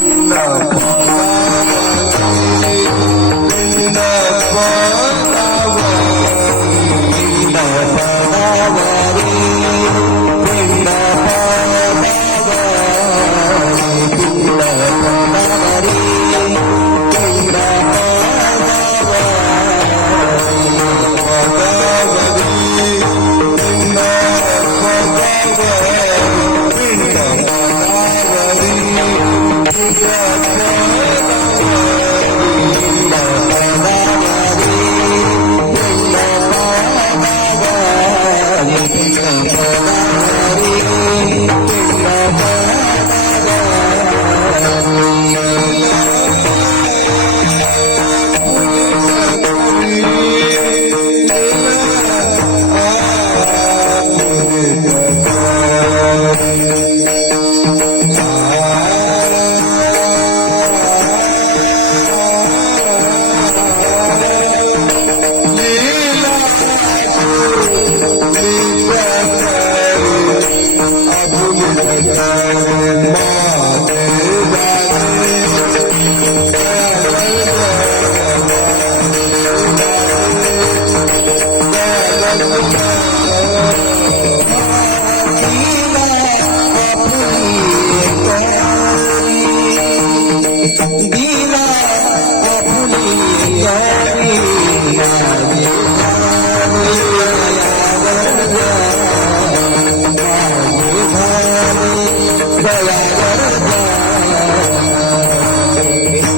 love.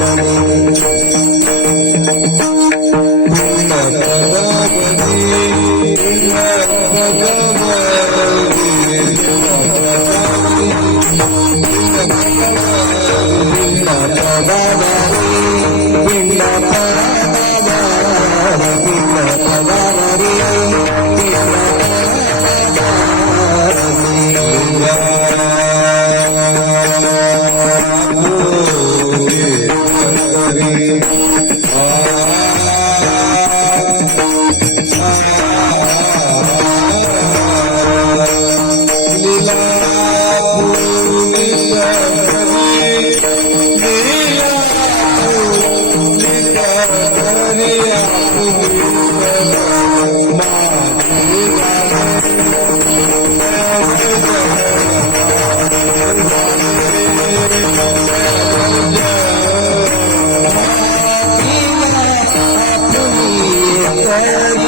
Bye. Ah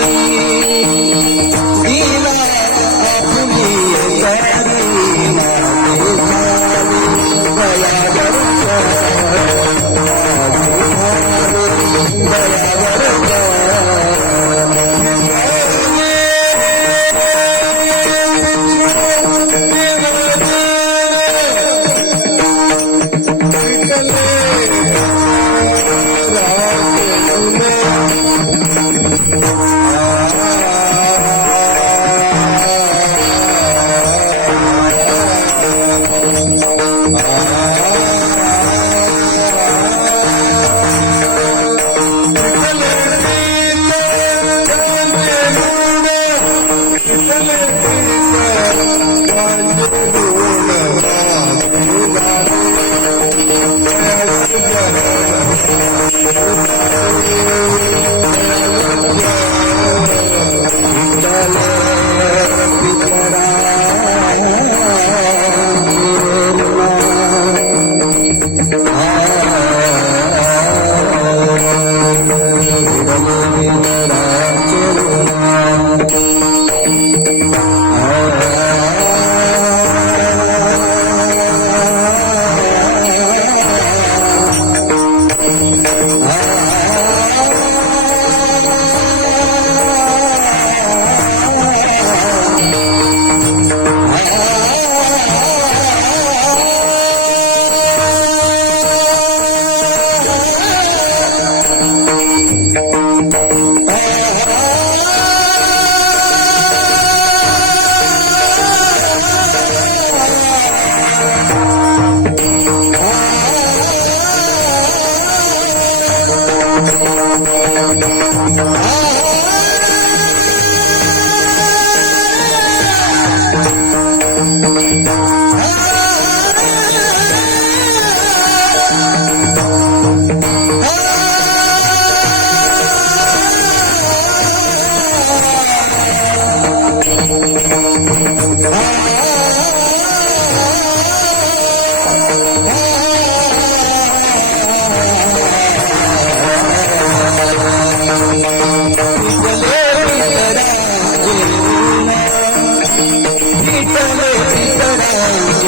Oh,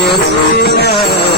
Deus.